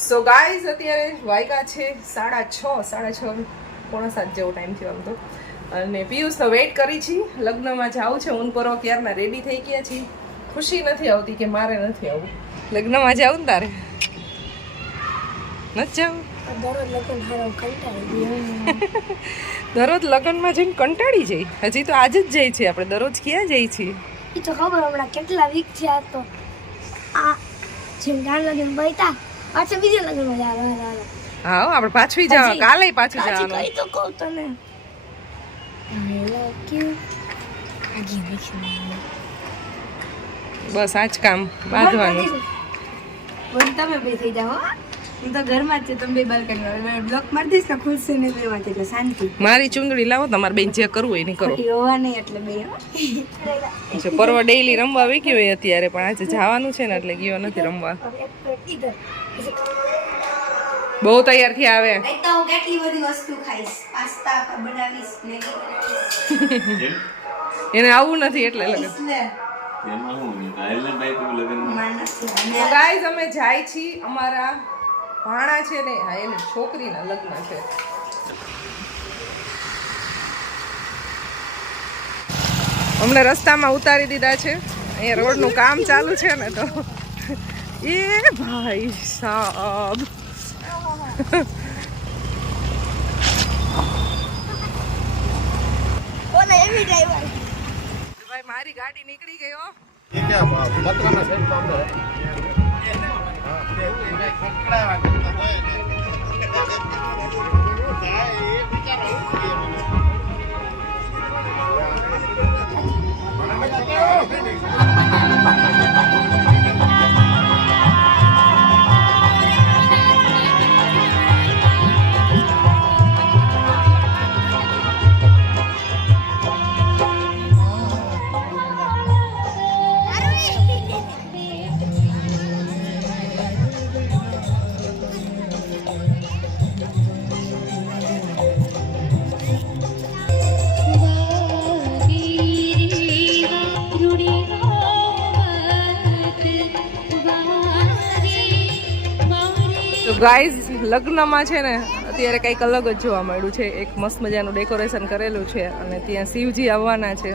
So guys અત્યારે વાગ્યા છે 6:30 પોણા 7 જેવો ટાઈમ થયો આમ તો. અને પિયુષનો વેઇટ કરી છીએ. લગ્નમાં જવું છે. ઊન પરવા ક્યારના રેડી થઈ ગયા છીએ. ખુશી નથી આવતી કે મારે નથી આવવું. લગ્નમાં જવું ને તારે નથી જવું? દરરોજ લગ્નમાં જઈને કંટાળી જાય. હજી તો આજ જ જાય છે. આપણે દરરોજ ક્યાં જઈએ છીએ એ તો ખબર હમણાં કેટલા વીક થયા તો આ જેમ ગાન લગન બઈતા પાછા બીજા લગનમાં જવાનું. હા આપણે પાછું જવાનું. કાલે પાછું જવાનું. કઈ તો કહું તને બસ આજ કામ બાંધવાનું. તમે બે થઈ જાઓ. હું તો ઘરમાં જ છું. તમે બે બાલ્કનીમાં બ્લોક મારી દઈશ ને ખુલશે ને બે વાત એટલે શાંતિ. મારી ચુંદડી લાવો. તમારે બેન જે કરવું હોય નહીં કરો. હોવા નહીં એટલે બે પરવા ડેઈલી રમવા વીકી હોય અત્યારે, પણ આજે જવાનું છે ને એટલે ગયો નથી રમવા. બહુ તૈયાર થી આવે. તો હું કેટલી બધી વસ્તુ ખાઈશ. પાસ્તા બનાવીશ, મેગી બનાવીશ. એને આવું નથી એટલે લગન. ગાઈઝ અમે જાય છીએ અમારા ભાણા છે ને, હા એને છોકરીના લગ્ન છે. અમને રસ્તામાં ઉતારી દીધા છે. અહીંયા રોડનું કામ ચાલુ છે ને તો એ ભાઈ સાહેબ ભાઈ મારી ગાડી નીકળી ગઈ હો. ગાઈઝ લગ્નમાં છે ને અત્યારે કંઈક અલગ જ જોવા મળ્યું છે. એક મસ્ત મજાનું ડેકોરેશન કરેલું છે અને ત્યાં શિવજી આવવાના છે.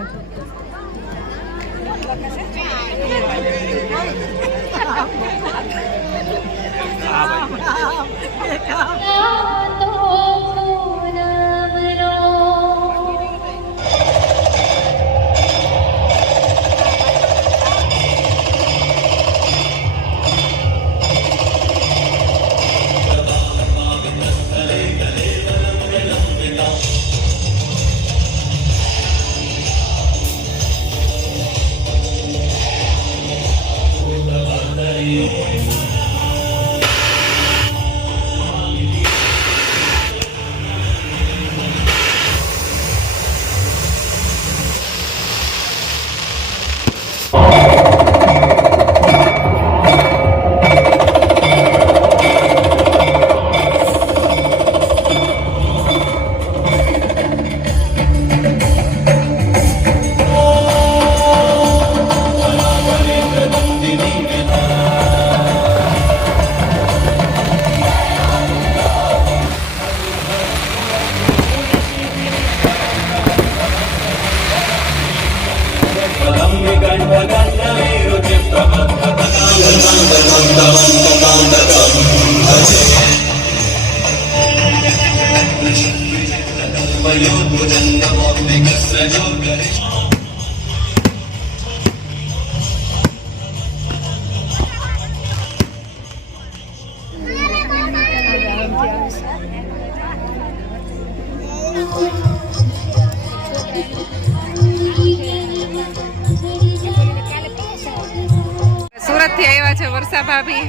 સુરત થી આવ્યા છે વર્ષા ભાભી.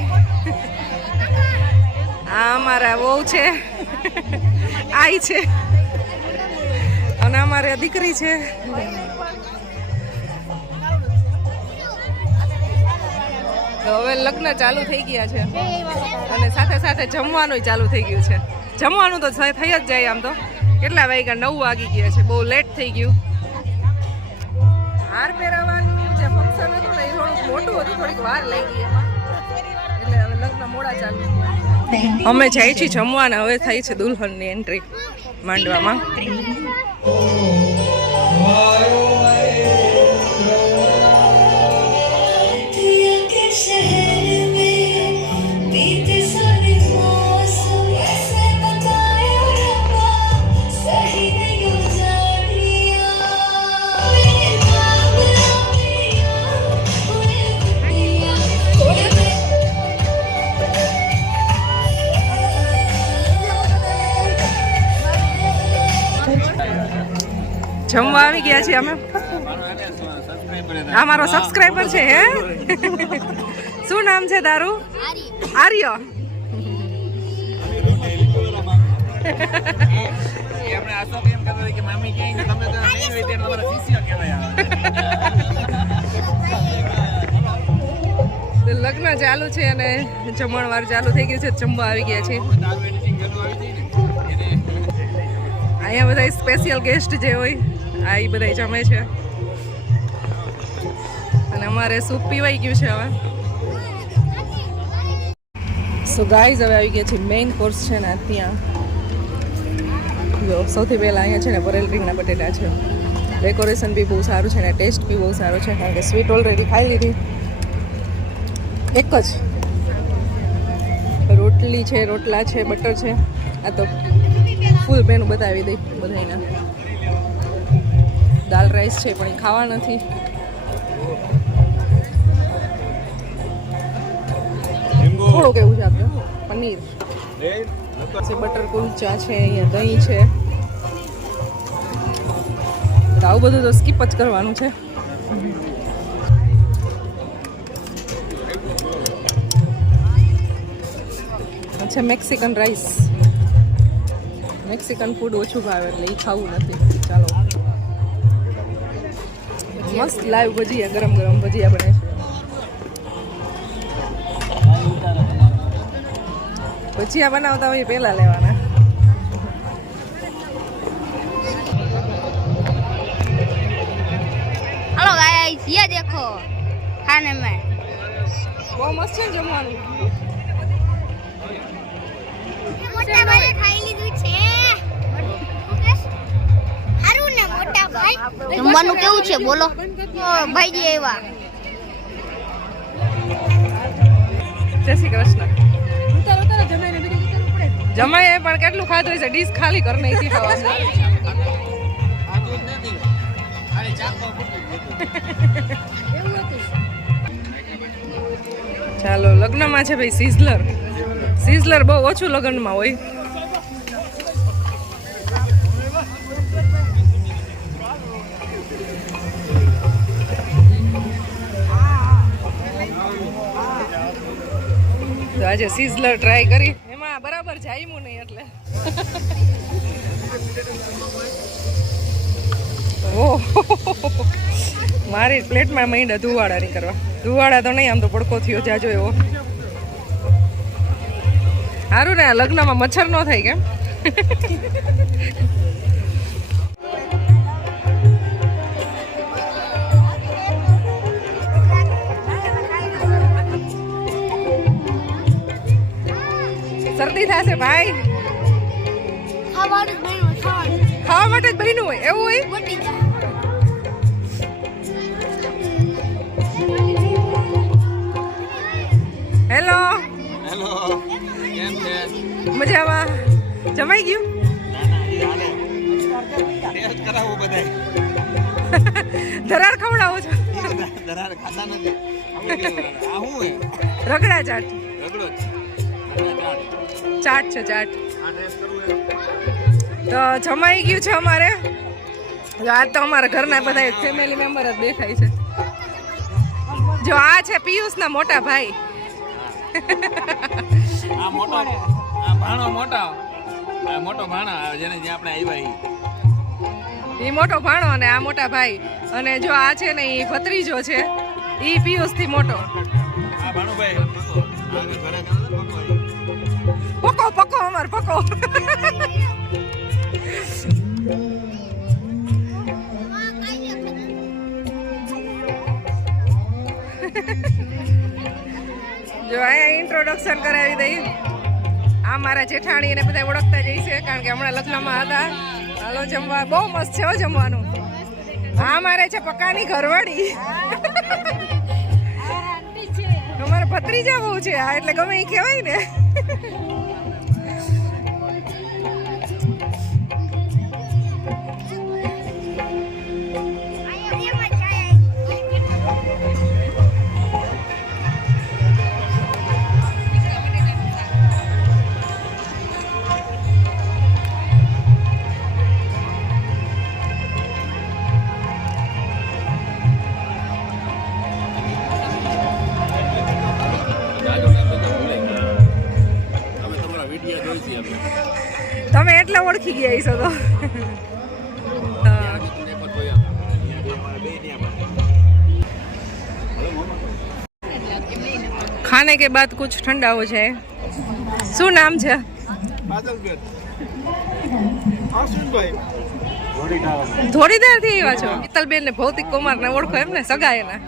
આ અમારા વહુ છે, આઈ છે અને અમારે દીકરી છે. તો હવે લગ્ન ચાલુ થઈ ગયા છે અને સાથે સાથે જમવાનું ચાલુ થઈ ગયું છે. જમવાનું તો થઈ જ જાય. આમ તો કેટલા વાગ્યા 9 વાગી ગયા છે. બહુ લેટ થઈ ગયું. હાર પહેરાવાનું જે ફંક્શન હતું ને એ થોડુંક મોટું હતું, થોડીક વાર લઈ ગઈ એમાં, એટલે હવે લગ્ન મોડા ચાલુ. અમે જાય છીએ જમવાના, હવે થાય છે દુલ્હનની એન્ટ્રી માંડવામાં. જમવા આવી ગયા છીએ અમે. આ મારો સબસ્ક્રાઇબર છે. હે શું નામ છે તારું? આર્ય. લગ્ન ચાલુ છે અને જમણવાર ચાલુ થઈ ગયું છે. જમવા આવી ગયા છે. અહીંયા બધા સ્પેશિયલ ગેસ્ટ જે હોય આ એ બધા જમે છે અને અમારે સૂપ પીવાઈ ગયું છે હવે. સો ગાઈઝ હવે આવી ગયા છે મેઇન કોર્સ છે ને ત્યાં. જો સૌથી પહેલાં અહીંયા છે ને ભરેલ રીંગણા બટેટા છે. ડેકોરેશન બી બહુ સારું છે ને ટેસ્ટ બી બહુ સારો છે કારણ કે સ્વીટ ઓલરેડી ખાઈ લીધી. એક જ રોટલી છે, રોટલા છે, બટર છે. આ તો ફૂલ મેનુ બતાવી દઈ બધાના. દાલ રાઈસ છે પણ એ ખાવા નથી. થોડું કેવું છે આપણે પનીર પછી બટર કુલચા છે, અહીંયા દહીં છે. તો આવું બધું તો સ્કીપ જ કરવાનું છે. અચ્છા મેક્સિકન રાઈસ. મેક્સિકન ફૂડ ઓછું ભાવે એટલે એ ખાવું નથી. ચાલો મસ્ત લાઈવ ભજીયા, ગરમ ગરમ ભજીયા બને છે. ભજીયા બનાવતા હોય પહેલા લેવાના. हेलो गाइस, ये देखो खाने में બહુ મસ્ત છે ને જમવાનું. મોટા ભાઈએ ખાઈ લીધું છે. હારું ને મોટા ભાઈ. જમવાનું કેવું છે બોલો? ભાઈજી આવ્યા. જય શ્રી કૃષ્ણ. જમાય પણ કેટલું ખાધું છે? ડીશ ખાલી કરી નાખી ખાવા. ચાલો લગ્નમાં છે ભાઈ સિઝલર. સિઝલર બહુ ઓછું લગ્નમાં હોય. તો આજે સિઝલર ટ્રાય કરી, એમાં બરાબર જાયમું નહીં એટલે. ઓહ મારી પ્લેટમાં માંડ્યા ધુવાડા નહીં કરવા. ધુવાડા તો નહીં, આમ તો પડકો થયો જાજો એવો. સારું ને લગ્નમાં મચ્છર ન થાય કેમ? શરદી થશે ભાઈ. ખાવા માટે જ બન્યું હોય એવું હોય. હેલો હેલો, કેમ છે? મજામાં. જમાઈ ગયું? ટેસ્ટ કરાવું બધાય. ધરાર ખવડાવો છો? દરાર ખાતા નથી. આ શું હે? રગડા ચાટ. રગડો જ. ચાટ છે ચાટ. આ ટેસ્ટ કરવું હે. તો જમાઈ ગયું છે અમારે. આજ તો અમારા ઘરના બધા ફેમિલી મેમ્બર જ દેખાય છે. જો આ છે પિયુષના મોટા ભાઈ. આ મોટો, આ ભાણો મોટા, આ મોટો ભાણા જેને જે આપણે આવ્યા એ મોટો ભાણો અને આ મોટા ભાઈ. અને જો આ છે ને એ ભત્રીજો છે, એ પિયુષથી મોટો. આ ભાણુભાઈ આગળ ઘરે પકો પકો અમાર પકો. જો અહીંયા ઇન્ટ્રોડક્શન કરાવી દઈ. આ મારા જેઠાણી એને બધા ઓળખતા જ છે કારણ કે હમણાં લગ્નમાં હતા. હાલો જમવા. બહુ મસ્ત છે હો જમવાનું. આ મારે છે પક્કાની ઘરવાળી. અમારા ભત્રીજા બહુ છે આ એટલે ગમે એ કહેવાય ને. તમે એટલે ઓળખી ગયા છો તો. खाने के बाद कुछ ठंडा हो जाए. શું નામ છે? થોડીદાર થી આવ્યા છો. મિત્તલબેન ને ભૌતિક કુમાર ને ઓળખો એમ ને સગા એના.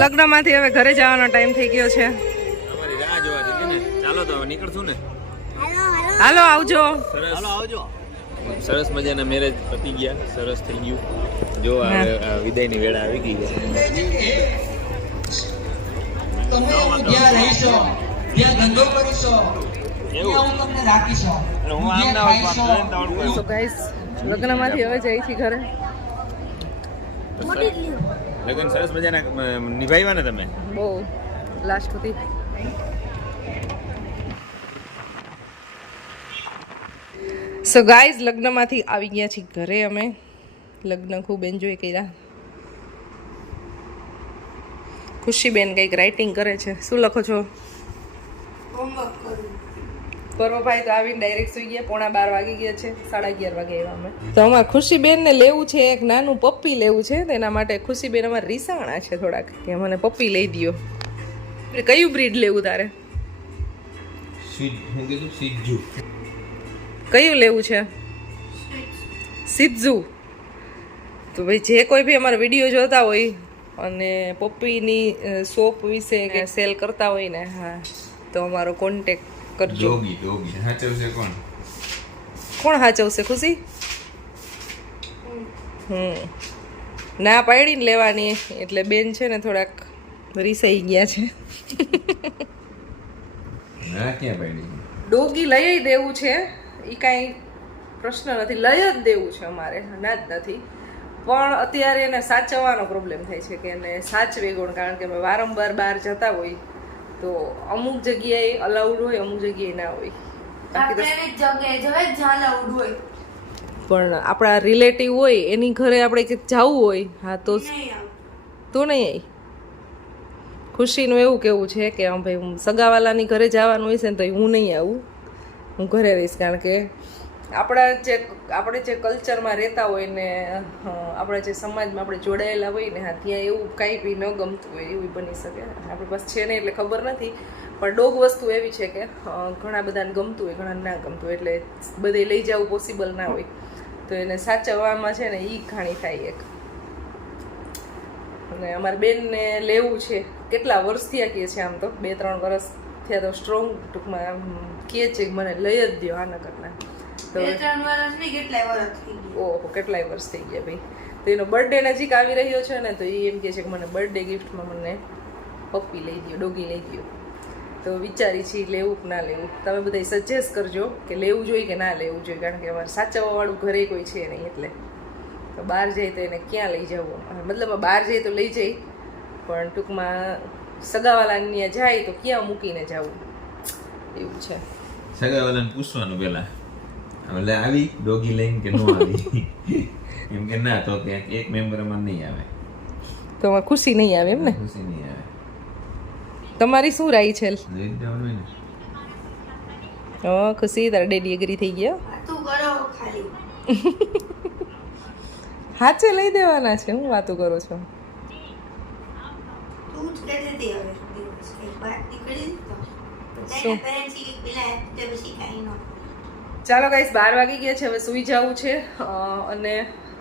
લગ્નમાંથી હવે ઘરે જવાનો ટાઈમ થઈ ગયો છે. અમારી રાહ જોવા દીધી ને. ચાલો તો હવે નીકળશું ને. હાલો આવજો. હાલો આવજો. સરસ મજાના મેરેજ પતી ગયા. સરસ થઈ ગયું. જો આ વિદાયની વેળા આવી ગઈ છે. તમે જ્યાં રહીશો, જ્યાં ધંધો કરીશો, ત્યાં હું તમને રાખીશો. હું આમ ના હોય સો ગાઈસ લગ્નમાંથી હવે જઈ છીએ ઘરે. લગ્ન સરસ મજાના નિભાવ્યા ને તમે? બહુ લાસ્ટ સુધી. સો ગાઈઝ લગ્નમાંથી આવી ગયા છીએ ઘરે અમે. લગ્ન ખૂબ એન્જોય કર્યા. ખુશીબેન કંઈક રાઇટિંગ કરે છે. શું લખો છો? પર્વભાઈ તો આવીને ડાયરેક્ટ સુઈ ગયા. 11:15 વાગી ગયા છે. 11:30 વાગે આવ્યા અમે. તો અમારે ખુશીબેન ને લેવું છે એક નાનું પપ્પી લેવું છે. તેના માટે ખુશીબેન અમારે રીસાણા છે થોડાક કે મને પપ્પી લઈ દો. કયું બ્રીડ લેવું તારે? કયું લેવું છે? સિદ્ઝુ. તો ભાઈ જે કોઈ બી અમારા વિડીયો જોતા હોય અને પપ્પીની શોપ વિશે કે સેલ કરતા હોય ને, હા તો અમારો કોન્ટેક્ટ કરજો. ડોગી હાચવશે કોણ? કોણ હાચવશે? ખુશી. ના પાડીને લેવાની એટલે બેન છે ને થોડાક રીસાઈ ગયા છે. ના ક્યાં પાડી? ડોગી લઈ દેવું છે એ કાંઈ પ્રશ્ન નથી. લઈ જ દેવું છે અમારે, ના જ નથી. પણ અત્યારે એને સાચવવાનો પ્રોબ્લેમ થાય છે કે એને સાચવે કોણ. કારણ કે અમે વારંવાર બહાર જતા હોય તો અમુક જગ્યાએ અલાઉડ હોય, અમુક જગ્યાએ ના હોય. પણ આપણા રિલેટિવ હોય એની ઘરે આપણે કંઈક જવું હોય હા તો તું નહીં આવી. ખુશીનું એવું કેવું છે કે હા ભાઈ હું સગાવાલાની ઘરે જવાનું હોય છે ને તો હું નહીં આવું, હું ઘરે રહીશ. કારણ કે આપણે જે કલ્ચરમાં રહેતા હોય ને આપણા જે સમાજમાં આપણે જોડાયેલા હોય ને હા ત્યાં એવું કાંઈ બી ન ગમતું હોય એવું બની શકે. આપણી પાસે છે નહીં એટલે ખબર નથી, પણ ડોગ વસ્તુ એવી છે કે ઘણા બધાને ગમતું હોય, ઘણા ના ગમતું હોય, એટલે બધે લઈ જવું પોસિબલ ના હોય. તો એને સાચવવામાં છે ને એ ઘાણી થાય એક. અને અમારી બેનને લેવું છે, કેટલા વર્ષથી આ કહે છે, આમ તો 2-3 વર્ષ થયા તો સ્ટ્રોંગ ટૂંકમાં આમ કહે છે કે મને લઈ જ દો આ નગરના. તો 2-3 વર્ષ નહીં, કેટલાય વર્ષ થઈ ગયા. ઓહો કેટલાય વર્ષ થઈ ગયા ભાઈ. તો એનો બર્થડે નજીક આવી રહ્યો છે ને, તો એ એમ કહે છે કે મને બર્થડે ગિફ્ટમાં મને પપ્પી લઈ દો, ડોગી લઈ દો. તો વિચારી છીએ લેવું કે ના લેવું. તમે બધા સજેસ્ટ કરજો કે લેવું જોઈએ કે ના લેવું જોઈએ, કારણ કે અમારે સાચવવાવાળું ઘરે કોઈ છે નહીં. એટલે તો બહાર જાય તો એને ક્યાં લઈ જવું, મતલબ બહાર જાય તો લઈ જઈ, પણ ટૂંકમાં સગાવાલાની ત્યાં જાય તો ક્યાં મૂકીને જવું એવું છે. સગાવાલાને પૂછવાનું પેલા એટલે આવી ડોગી લઈને કે ન આવી. એમ કે ના તો કે એક મેમ્બર અમાર નહીં આવે તો અમારે ખુશી નહીં આવે એમ ને. ખુશી નહીં આવે. તમારી શું રાઈ છે? લઈ જવાનું હોય ને. ખુશી તારા ડેડી એગ્રી થઈ ગયા. તું કરો ખાલી. હાચે લઈ દેવાના છે, હું વાતું કરું છું. તું જ કહેતી હતી હવે દિવસ એક વાત નીકળી તો શું? તારા પેરેન્ટ્સ ઈ પેલા તે પછી કાઈ ન. ચાલો ગાઈસ 12 વાગી ગયા છે, હવે સૂઈ જવું છે. અને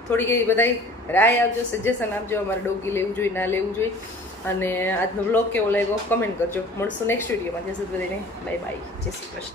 થોડી કઈ બધાય રાય આપજો, સજેશન આપજો અમારે ડોગી લેવું જોઈએ ના લેવું જોઈએ. અને આજનો બ્લોગ કેવો લાગ્યો કમેન્ટ કરજો. મળશું નેક્સ્ટ વિડીયોમાં. જય શ્રી કૃષ્ણ, બાય બાય, જય શ્રી કૃષ્ણ.